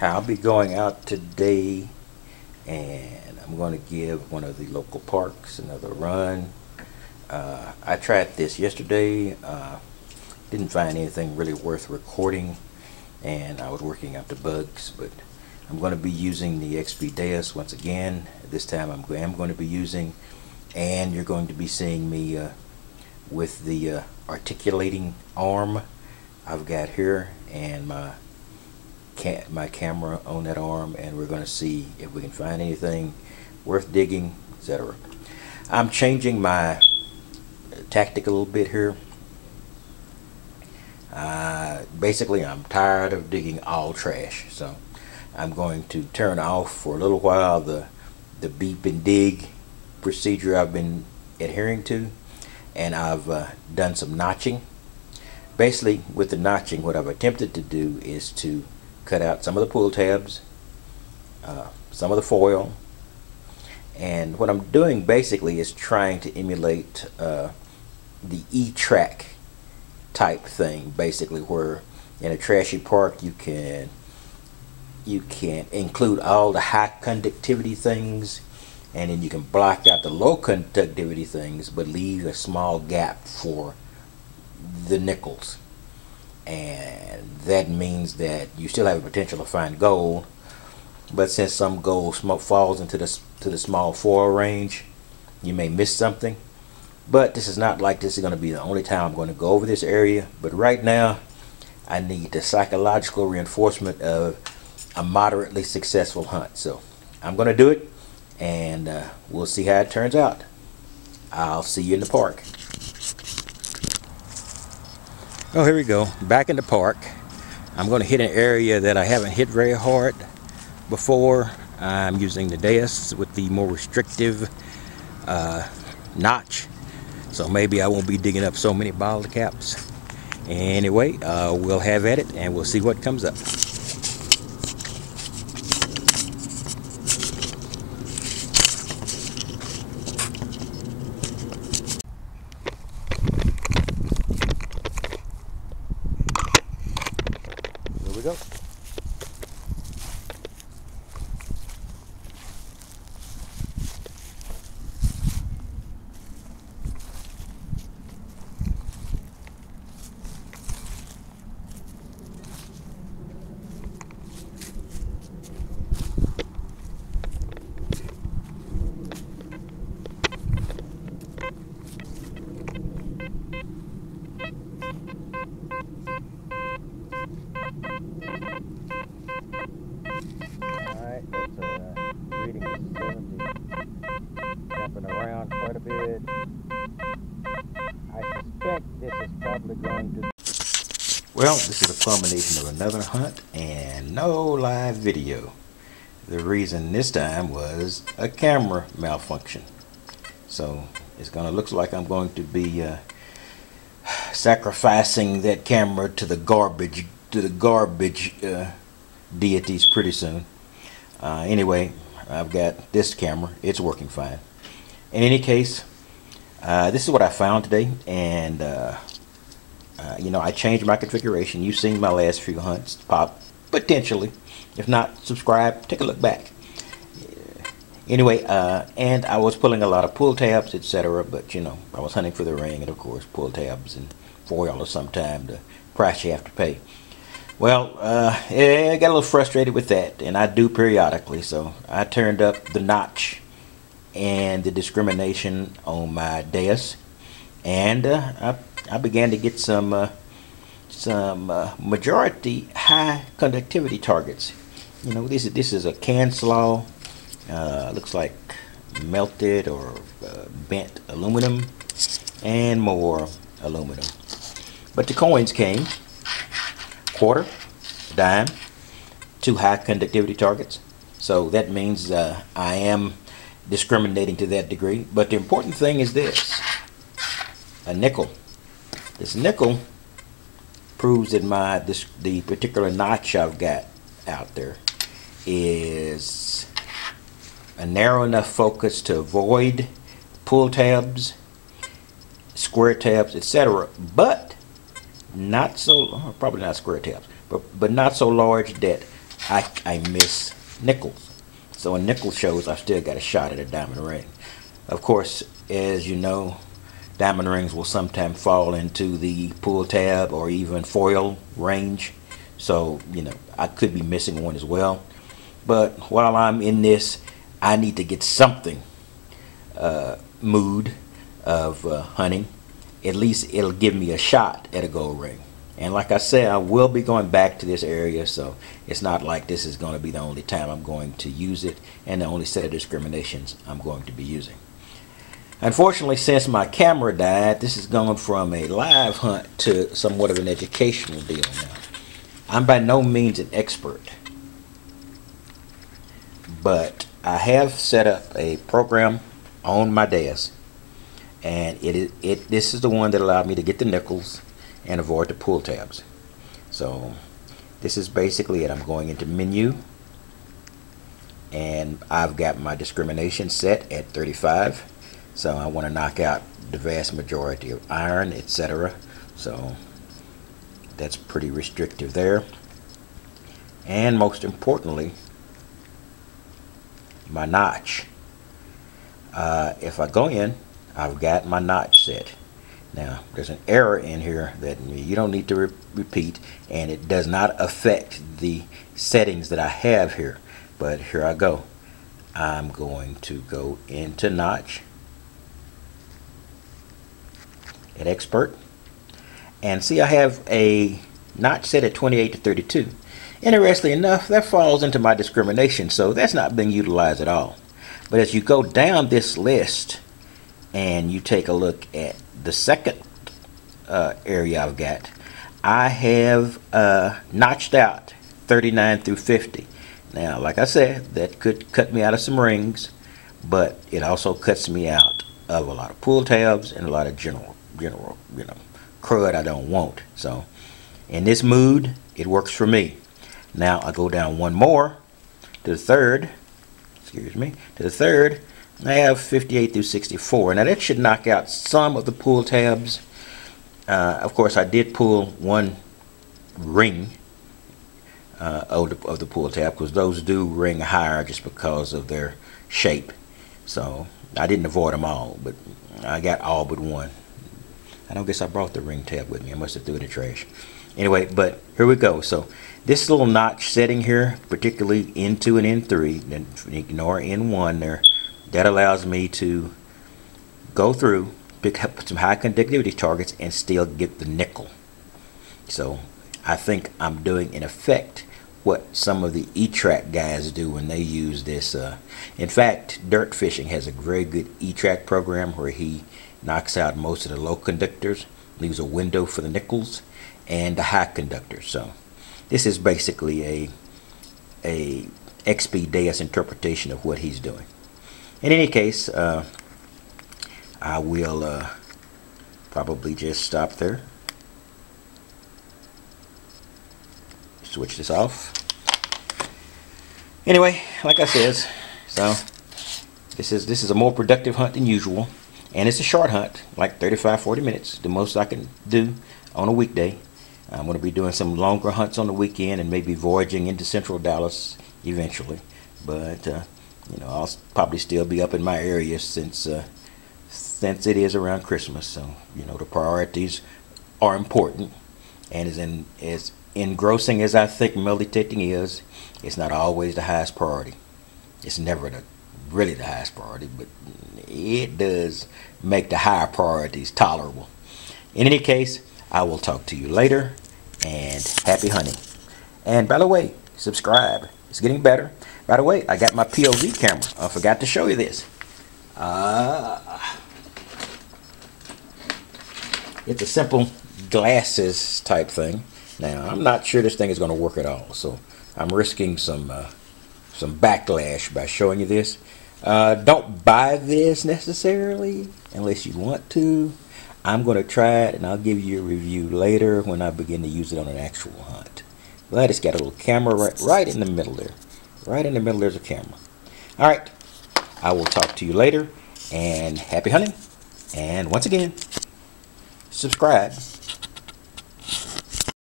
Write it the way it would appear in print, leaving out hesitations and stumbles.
I'll be going out today and I'm going to give one of the local parks another run. I tried this yesterday, didn't find anything really worth recording, and I was working out the bugs, but I'm going to be using the XP Deus once again. This time I'm going to be using, and you're going to be seeing me with the articulating arm I've got here, and my camera on that arm, and we're going to see if we can find anything worth digging, etc. I'm changing my tactic a little bit here. Basically, I'm tired of digging all trash, so I'm going to turn off for a little while the beep and dig procedure I've been adhering to, and I've done some notching. Basically, with the notching, what I've attempted to do is to cut out some of the pull tabs, some of the foil, and what I'm doing basically is trying to emulate the E-track type thing, basically, where in a trashy park you can include all the high conductivity things, and then you can block out the low conductivity things, but leave a small gap for the nickels. And that means that you still have a potential to find gold, but since some gold falls into the small foil range, you may miss something. But this is not like this is going to be the only time I'm going to go over this area. But right now, I need the psychological reinforcement of a moderately successful hunt. So I'm going to do it, and we'll see how it turns out. I'll see you in the park. Oh, here we go. Back in the park. I'm going to hit an area that I haven't hit very hard before. I'm using the Deus with the more restrictive notch. So maybe I won't be digging up so many bottle caps. Anyway, we'll have at it and we'll see what comes up. Here we go. Alright, that's reading is 70, jumping around quite a bit. I suspect this is probably going to... Well, this is a culmination of another hunt and no live video. The reason this time was a camera malfunction. So it's gonna look like I'm going to be sacrificing that camera to the garbage deities pretty soon. Anyway, I've got this camera. It's working fine. In any case, this is what I found today, and you know, I changed my configuration. You've seen my last few hunts, potentially. If not, subscribe, take a look back. Anyway, and I was pulling a lot of pull tabs, etc., but you know, I was hunting for the ring, and of course, pull tabs and foil are sometimes the price you have to pay. Well, yeah, I got a little frustrated with that, and I do periodically, so I turned up the notch and the discrimination on my Deus, and I began to get some majority high conductivity targets. You know, this is a can slaw, looks like melted or bent aluminum, and more aluminum. But the coins came. Quarter, dime, 2 high conductivity targets. So that means I am discriminating to that degree. But the important thing is this: a nickel. This nickel proves that the particular notch I've got out there is a narrow enough focus to avoid pull tabs, square tabs, etc. But not so, probably not square tabs, but not so large that I miss nickels. So when nickel shows, I've still got a shot at a diamond ring. Of course, as you know, diamond rings will sometimes fall into the pull tab or even foil range. So, you know, I could be missing one as well. But while I'm in this, I need to get something mood of hunting. At least it'll give me a shot at a gold ring. And like I said, I will be going back to this area, so it's not like this is going to be the only time I'm going to use it and the only set of discriminations I'm going to be using. Unfortunately, since my camera died, this has gone from a live hunt to somewhat of an educational deal now. I'm by no means an expert, but I have set up a program on my desk, and this is the one that allowed me to get the nickels and avoid the pull tabs. So this is basically it. I'm going into menu, and I've got my discrimination set at 35. So I want to knock out the vast majority of iron, etc. So that's pretty restrictive there. And most importantly, my notch. If I go in, I've got my notch set. Now, there's an error in here that you don't need to repeat, and it does not affect the settings that I have here. But here I go. I'm going to go into notch at expert, and see I have a notch set at 28 to 32. Interestingly enough, that falls into my discrimination, so that's not being utilized at all. But as you go down this list and you take a look at the second area I've got, I have notched out 39 through 50. Now, like I said, that could cut me out of some rings, but it also cuts me out of a lot of pull tabs and a lot of general, you know, crud I don't want. So in this mood, it works for me. Now I go down one more to the third, I have 58 through 64. Now that should knock out some of the pull tabs. Of course, I did pull one ring of the pull tab, because those do ring higher just because of their shape. So I didn't avoid them all, but I got all but one. I don't guess I brought the ring tab with me. I must have threw it in the trash. Anyway, but here we go. So this little notch setting here, particularly N2 and N3, then ignore N1 there, that allows me to go through, pick up some high conductivity targets, and still get the nickel. So I think I'm doing, in effect, what some of the E-Track guys do when they use this. In fact, Dirt Fishing has a very good E-Track program where he knocks out most of the low conductors, leaves a window for the nickels and the high conductors. So this is basically a XP Deus interpretation of what he's doing. In any case, I will probably just stop there. Switch this off. Anyway, like I said, so this is a more productive hunt than usual, and it's a short hunt, like 35-40 minutes, the most I can do on a weekday. I'm going to be doing some longer hunts on the weekend and maybe voyaging into central Dallas eventually, but you know, I'll probably still be up in my area since it is around Christmas. So you know, the priorities are important, and as engrossing as I think meditating is, it's not always the highest priority. It's never really the highest priority, but it does make the higher priorities tolerable. In any case, I will talk to you later, and happy hunting. And by the way, subscribe. It's getting better. By the way, I got my POV camera. I forgot to show you this. It's a simple glasses type thing. Now, I'm not sure this thing is going to work at all, so I'm risking some backlash by showing you this. Don't buy this necessarily unless you want to. I'm going to try it, and I'll give you a review later when I begin to use it on an actual hunt. But it's got a little camera right in the middle there. Right in the middle there's a camera. All right, I will talk to you later, and happy hunting. And once again, subscribe.